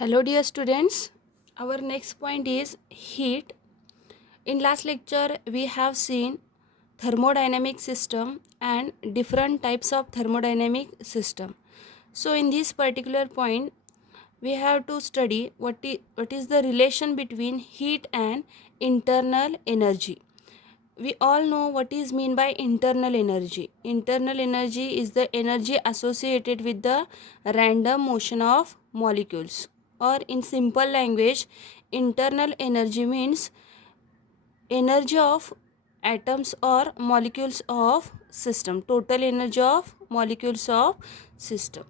Hello dear students, our next point is heat. In last lecture we have seen thermodynamic system and different types of thermodynamic system. So in this particular point we have to study what is the relation between heat and internal energy. We all know what is mean by internal energy. Internal energy is the energy associated with the random motion of molecules, or in simple language, internal energy means energy of atoms or molecules of system, total energy of molecules of system.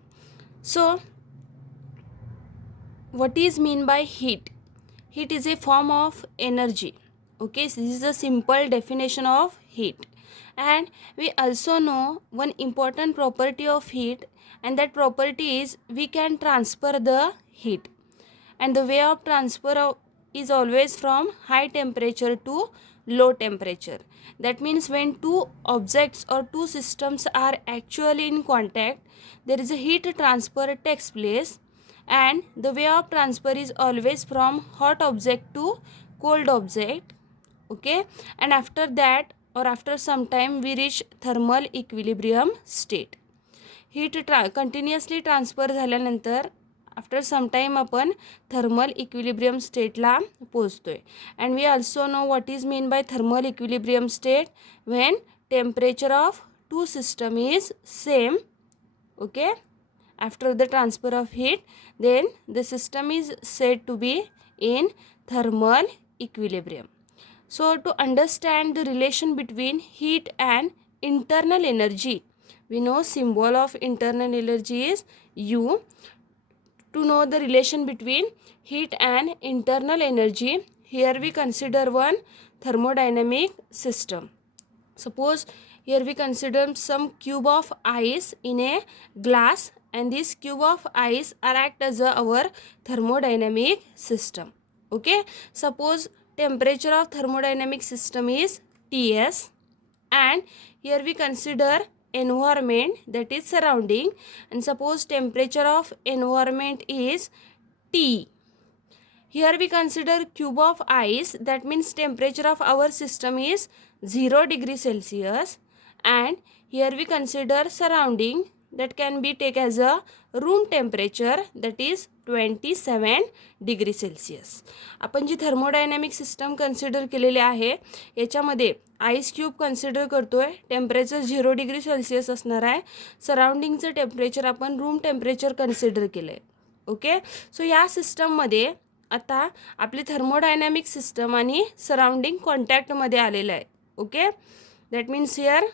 So what is mean by heat? Heat is a form of energy. Okay, so this is a simple definition of heat. And we also know one important property of heat, and that property is we can transfer the heat. And the way of is always from high temperature to low temperature. That means when two objects or two systems are actually in contact, there is a heat transfer takes place, and the way of transfer is always from hot object to cold object. Okay, and after that or after some time we reach thermal equilibrium state. Heat continuously transfer झाल्यानंतर after some time आपण thermal equilibrium स्टेटला पोचतो आहे. And we also know what is mean by thermal equilibrium state when temperature of two system is same. Okay, after the transfer of heat, then the system is said to be in thermal equilibrium. So to understand the relation between heat and internal energy, we know symbol of internal energy is U. To know the relation between heat and internal energy, here we consider one thermodynamic system. Suppose here we consider some cube of ice in a glass, and this cube of ice are act as our thermodynamic system. Okay, suppose temperature of thermodynamic system is Ts, and here we consider environment, that is surrounding, and suppose temperature of environment is T. Here we consider cube of ice, that means temperature of our system is 0 degree Celsius, and here we consider surrounding, that can be taken as a room temperature, that is 27 degree Celsius. आपण जी thermodynamic system consider केलेली आहे याच्यामध्ये ice cube consider करतोय, temperature 0 degree Celsius असणार आहे, सराउंडिंगचं temperature आपण room temperature consider केलं आहे. ओके, सो या सिस्टममध्ये आता आपली थर्मोडायनॅमिक सिस्टम आणि सराउंडिंग कॉन्टॅक्टमध्ये आलेलं आहे. Okay, that means here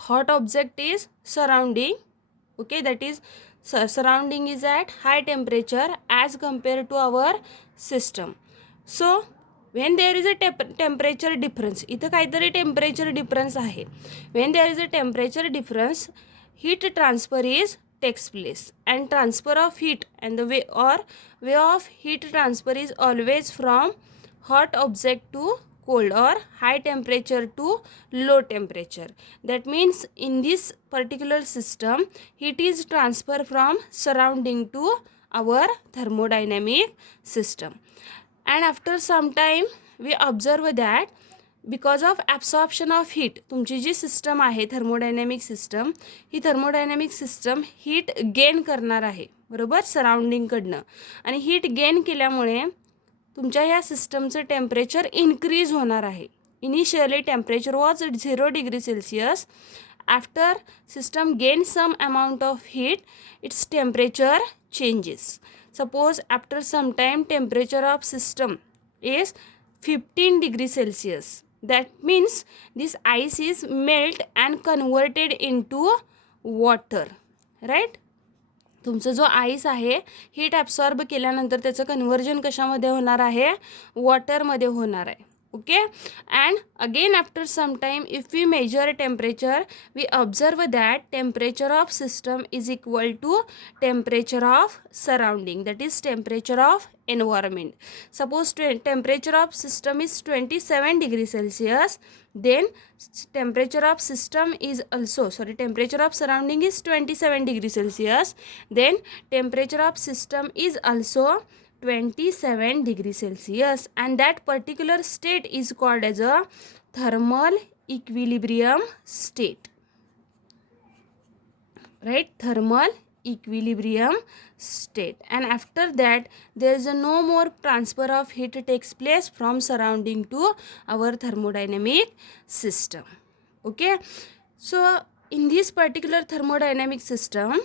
hot object is surrounding. Okay, that is surrounding is at high temperature as compared to our system. So when there is a temperature difference, इथं काहीतरी temperature difference आहे. when there is a temperature difference, heat transfer is takes place, and transfer of heat and the way of heat transfer is always from hot object to cold or high temperature to low temperature. That means in this particular system, heat is transferred from surrounding to our thermodynamic system. And after some time we observe that because of absorption of heat, तुमची जी system आहे thermodynamic system, ही thermodynamic system heat gain करणार आहे, बरोबर, सराउंडिंगकडनं. आणि heat gain केल्यामुळे तुमच्या या सिस्टमचं temperature increase होणार आहे. Initially temperature was 0 degree Celsius. After system gain some amount of heat, its temperature changes. Suppose after some time temperature of system is 15 degree Celsius. that means this ice is melt and converted into water, right? तुमचं जो ice आहे heat absorb केल्यानंतर त्याचं conversion कशामध्ये होणार आहे, वॉटरमध्ये होणार आहे. Okay, and again after some time, if we measure temperature, we observe that temperature of system is equal to temperature of surrounding, that is temperature of environment. Suppose temperature of system is 27 degrees Celsius, then temperature of system is also, temperature of surrounding is 27 degrees Celsius, then temperature of system is also 27 degrees Celsius, and that particular state is called as a thermal equilibrium state, right? Thermal equilibrium state. And after that, there is a no more transfer of heat takes place from surrounding to our thermodynamic system. Okay, so in this particular thermodynamic system,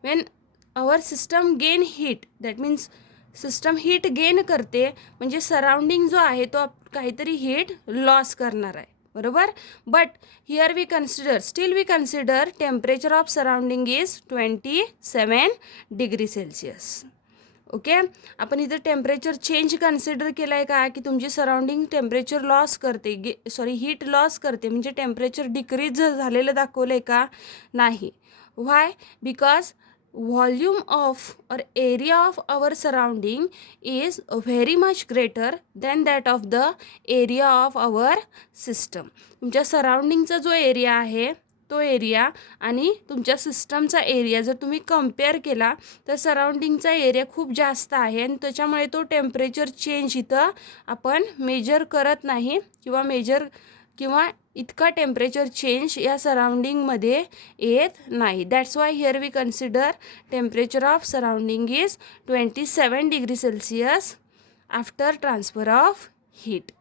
when our system gain heat, that means system heat gain करते, म्हणजे surrounding जो आहे तो काहीतरी heat loss करणार आहे, बरोबर. But here we consider temperature of surrounding is 27 degree Celsius. Okay, आपण इथं टेम्परेचर चेंज कन्सिडर केलं आहे का, की तुमची सराउंडिंग टेम्परेचर लॉस करते, हीट लॉस करते, म्हणजे टेम्परेचर डिक्रीज झालेलं दाखवलं आहे का, नाही. Why? Because volume of or area of our surrounding is very much greater than that of the area of our system. तुमच्या सराउंडिंगचा जो एरिया आहे तो एरिया आणि तुमच्या सिस्टमचा एरिया जर तुम्ही कंपेअर केला तर सराउंडिंगचा एरिया खूप जास्त आहे, आणि त्याच्यामुळे तो टेम्परेचर चेंज इथं आपण मेजर करत नाही, किंवा इतका टेम्परेचर चेंज या सराउंडिंगमध्ये येत नाही. That's why here we consider temperature of surrounding is 27 degree Celsius after transfer of heat.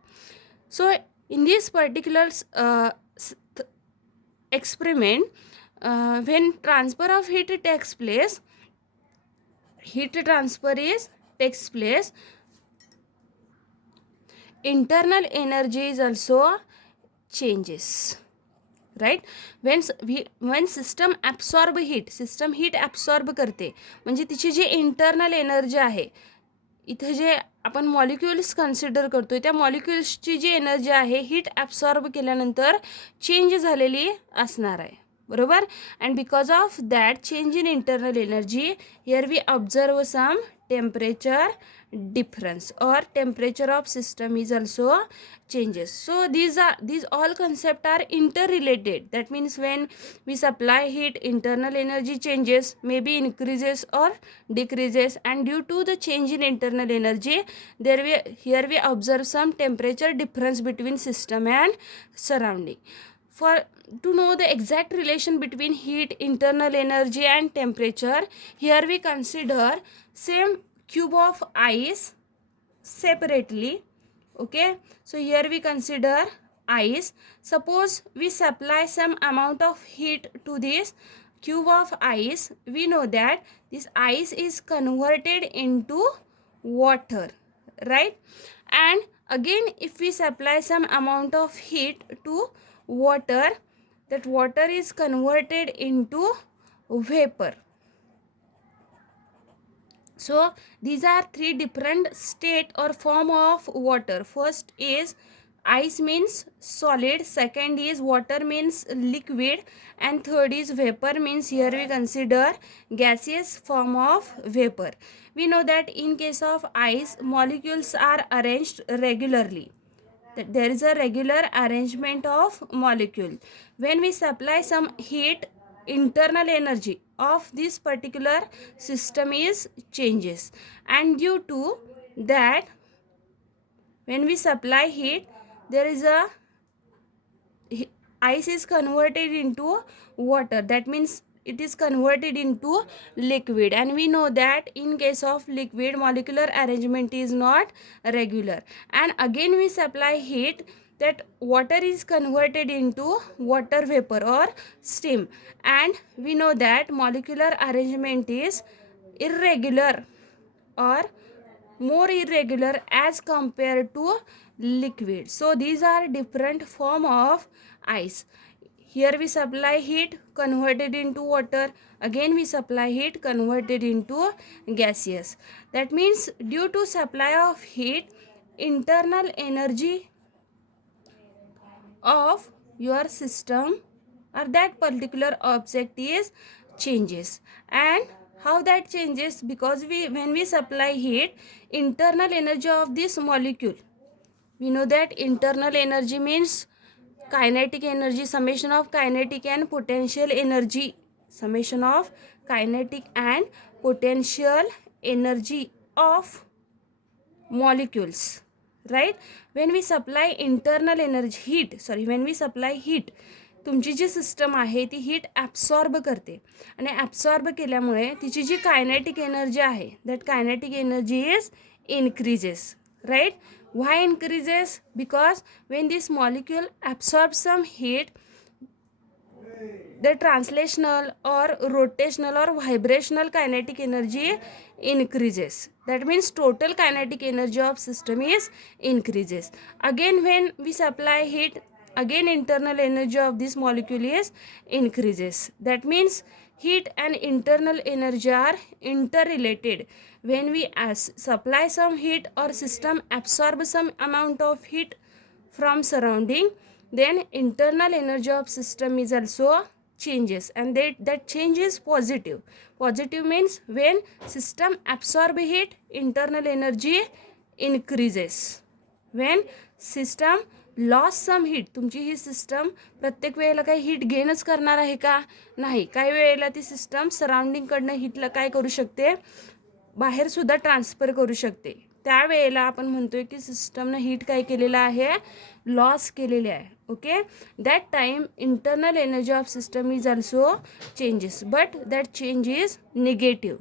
So in this particular experiment, when transfer of heat takes place, internal energy is also changes, right? when system absorb heat, system heat absorb करते, म्हणजे तिची जी internal energy आहे, इथे जे आपण molecules consider करतोय त्या मॉलिक्युल्सची जी एनर्जी आहे हीट ॲब्सॉर्ब केल्यानंतर चेंज झालेली असणार आहे, बरोबर. And because of that change in internal energy, here we observe some temperature difference or temperature of system is also changes. So these all concepts are interrelated. That means when we supply heat, internal energy changes, maybe increases or decreases, and due to the change in internal energy, here we observe some temperature difference between system and surrounding. To know the exact relation between heat, internal energy and temperature, here we consider same cube of ice separately. Okay, so here we consider ice. Suppose we supply some amount of heat to this cube of ice. We know that this ice is converted into water, right? And again, if we supply some amount of heat to water, that water is converted into vapor. So these are three different state or form of water. First is ice means solid, second is water means liquid, and third is vapor means here we consider gaseous form of vapor. We know that in case of ice, molecules are arranged regularly. That there is a regular arrangement of molecule. When we supply some heat, internal energy of this particular system is changes, and due to that when we supply heat, there is a ice is converted into water. That means it is converted into liquid, and we know that in case of liquid, molecular arrangement is not regular. And again we supply heat, that water is converted into water vapor or steam, and we know that molecular arrangement is irregular or more irregular as compared to liquid. So these are different form of ice. Here we supply heat converted into water, again we supply heat converted into gaseous. That means due to supply of heat, internal energy of your system or that particular object is changes. And how that changes? Because when we supply heat, internal energy of this molecule, we know that internal energy means kinetic energy, summation of kinetic and potential energy, summation of kinetic and potential energy of molecules, right? When we supply internal energy heat, when we supply heat, तुमची जी system आहे ती heat absorb करते आणि absorb केल्यामुळे तिची जी kinetic energy आहे that kinetic energy is increases, right? Why increases? Because when this molecule absorb some heat, the translational or rotational or vibrational kinetic energy increases. That means total kinetic energy of system is increases. Again when we supply heat, again internal energy of this molecule is increases. That means heat and internal energy are interrelated. When we supply some heat or system absorb some amount of heat from surrounding, then internal energy of system is also changes, and that change is positive. Positive means when system absorb heat, internal energy increases. when system loss some heat, तुमची ही system प्रत्येक वेळेला काही heat गेनच करणार आहे का? नाही. काही वेळेला ती सिस्टम सराउंडिंगकडनं हीटला काय करू शकते? बाहेरसुद्धा ट्रान्सफर करू शकते. त्यावेळेला आपण म्हणतोय की सिस्टमनं हीट काय केलेलं आहे? लॉस केलेले आहे. Okay, that time internal energy of system is also changes, but that change is negative.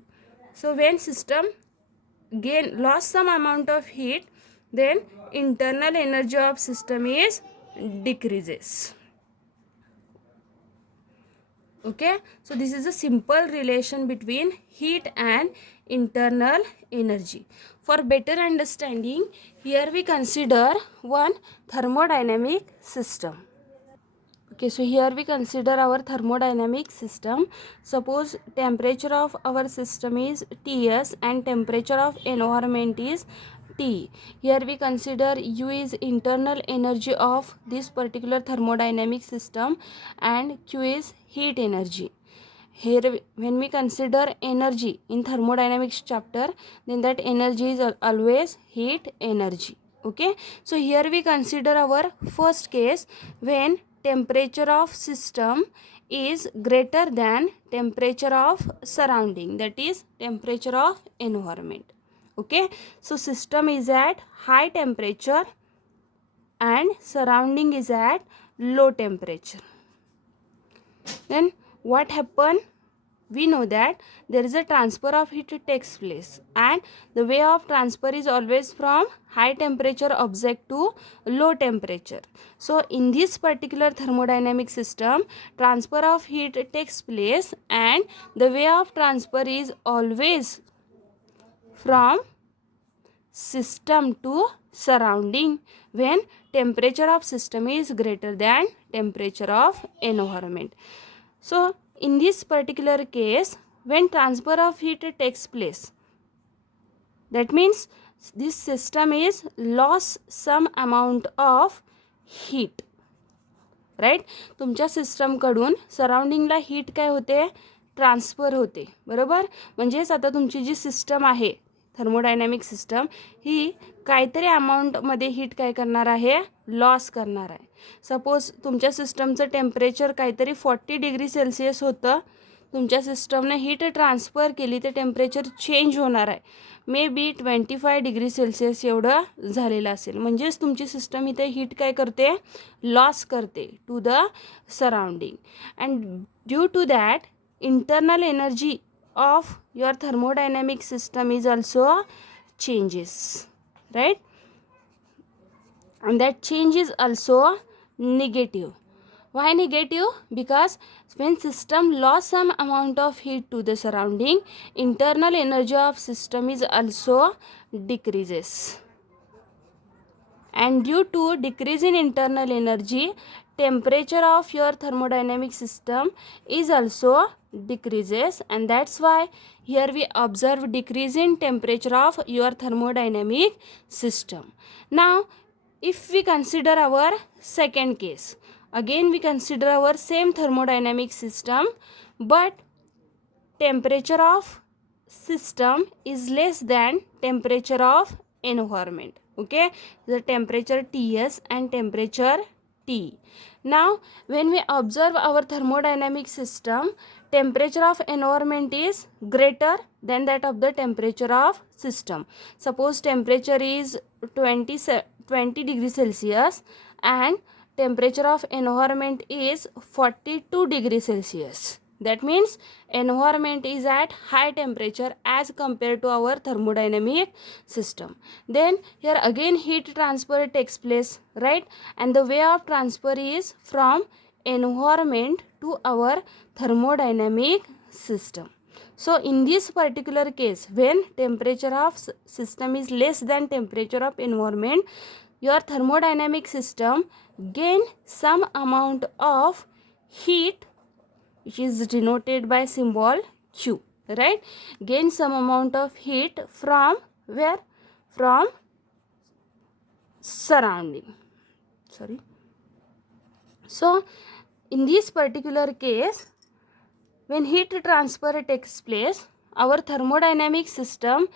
So when system loss some amount of heat, then internal energy of system is decreases. Okay, so this is a simple relation between heat and internal energy. For better understanding, here we consider one thermodynamic system. Okay, so here we consider our thermodynamic system. Suppose temperature of our system is Ts and temperature of environment is T. Here we consider U is internal energy of this particular thermodynamic system and Q is heat energy. Here when we consider energy in thermodynamics chapter, then that energy is always heat energy. Okay, so here we consider our first case when temperature of system is greater than temperature of surrounding, that is temperature of environment. Okay, so system is at high temperature and surrounding is at low temperature. Then what happen? We know that there is a transfer of heat takes place, and the way of transfer is always from high temperature object to low temperature. So in this particular thermodynamic system, transfer of heat takes place and the way of transfer is always from system to surrounding when temperature of system is greater than temperature of environment. So in this particular case, when transfer of heat takes place, that means this system is lost some amount of heat, right? तुमच्या सिस्टमकडून सराउंडिंगला heat काय होते? Transfer होते, बरोबर? म्हणजेच आता तुमची जी system आहे thermodynamic system ही काहीतरी अमाऊंटमध्ये हीट काय करणार आहे? लॉस करणार आहे. सपोज तुमच्या सिस्टमचं टेम्परेचर काहीतरी 40 डिग्री सेल्सिअस होतं, तुमच्या सिस्टमने हीट ट्रान्सफर केली, ते टेम्परेचर चेंज होणार आहे. मे बी 25 डिग्री सेल्सिअस एवढं झालेलं असेल. म्हणजेच तुमची सिस्टम इथे हीट काय करते? लॉस करते to the surrounding. And due to that internal energy of your thermodynamic system is also changes, right? And that change is also negative. Why negative? Because when system lost some amount of heat to the surrounding, internal energy of system is also decreases. And due to decrease in internal energy, temperature of your thermodynamic system is also decreases, and that's why here we observe decrease in temperature of your thermodynamic system. Now if we consider our second case, again we consider our same thermodynamic system, but temperature of system is less than temperature of environment. Okay, the temperature Ts and temperature T. Now when we observe our thermodynamic system, temperature of environment is greater than that of the temperature of system. Suppose temperature is 20 degrees Celsius and temperature of environment is 42 degrees Celsius. That means environment is at high temperature as compared to our thermodynamic system. Then here again heat transfer takes place, right? And the way of transfer is from environment to our thermodynamic system. So in this particular case, when temperature of system is less than temperature of environment, your thermodynamic system gain some amount of heat, which is denoted by symbol Q, right? Gain some amount of heat from where? From surrounding. Sorry. So in this particular case, when heat transfer takes place, our thermodynamic system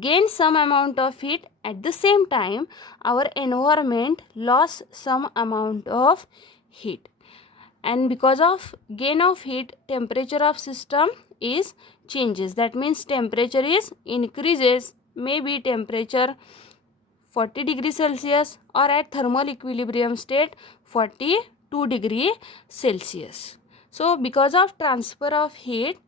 gains some amount of heat. At the same time, our environment lost some amount of heat. And because of gain of heat, temperature of system is changes. That means temperature is increases, maybe temperature 40 degrees Celsius or at thermal equilibrium state 42 degree Celsius. So because of transfer of heat,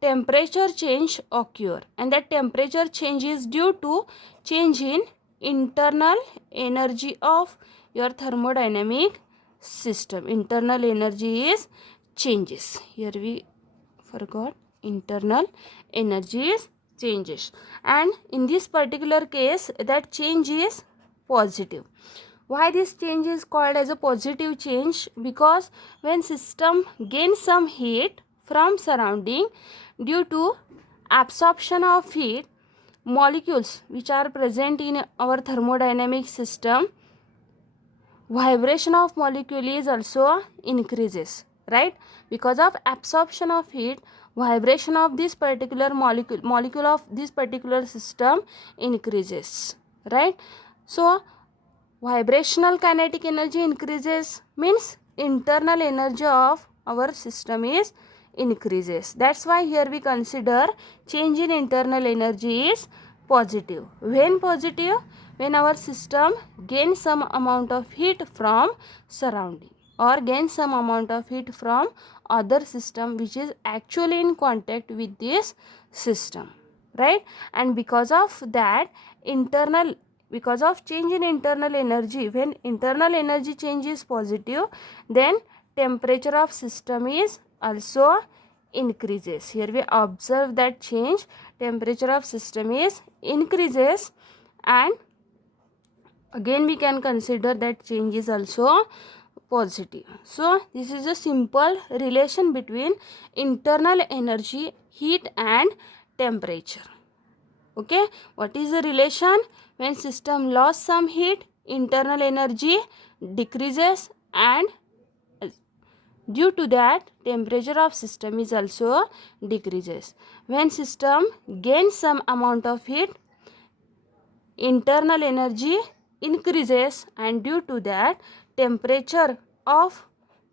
temperature change occur, and that temperature change is due to change in internal energy of your thermodynamic system. Internal energy is changes. Here we forgot, internal energy is changes, and in this particular case that change is positive. Why this change is called as a positive change? Because when system gains some heat from surrounding due to absorption of heat, molecules which are present in our thermodynamic system, vibration of molecule is also increases, right? Because of absorption of heat, vibration of this particular molecule of this particular system increases, right? So vibrational kinetic energy increases, means internal energy of our system is increases. That's why here we consider change in internal energy is positive. When positive? When our system gains some amount of heat from surrounding or gains some amount of heat from other system which is actually in contact with this system, right? And because of that, because of change in internal energy, when internal energy change is positive, then temperature of system is also increases. Here we observe that change, temperature of system is increases, and again we can consider that change is also positive. So this is a simple relation between internal energy, heat and temperature. Okay, what is the relation? When system lost some heat, internal energy decreases, and due to that temperature of system is also decreases. When system gains some amount of heat, internal energy increases, and due to that temperature of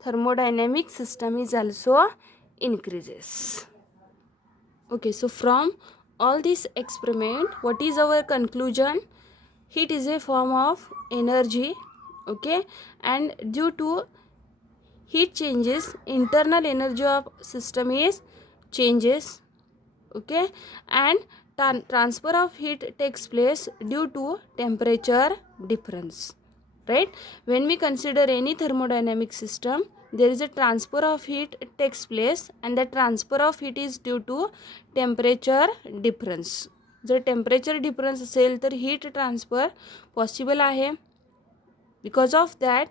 thermodynamic system is also increases. Okay, so from all this experiment, what is our conclusion? Heat is a form of energy, okay, and due to heat changes, internal energy of system is changes, okay, and transfer of heat takes place due to temperature difference, right? When we consider any thermodynamic system, there is a transfer of heat takes place, and the transfer of heat is due to temperature difference. जर temperature difference असेल तर heat transfer possible आहे. Because of that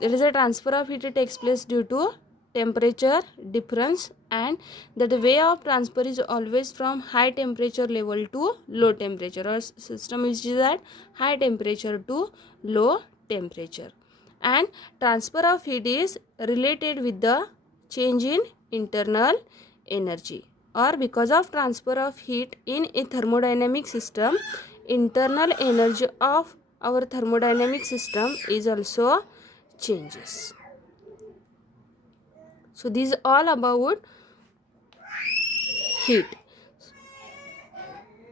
there is a transfer of heat takes place due to temperature difference, and that the way of transfer is always from high temperature level to low temperature, or system which is at high temperature to low temperature. And transfer of heat is related with the change in internal energy, or because of transfer of heat in a thermodynamic system, internal energy of our thermodynamic system is also changes. So this is all about heat.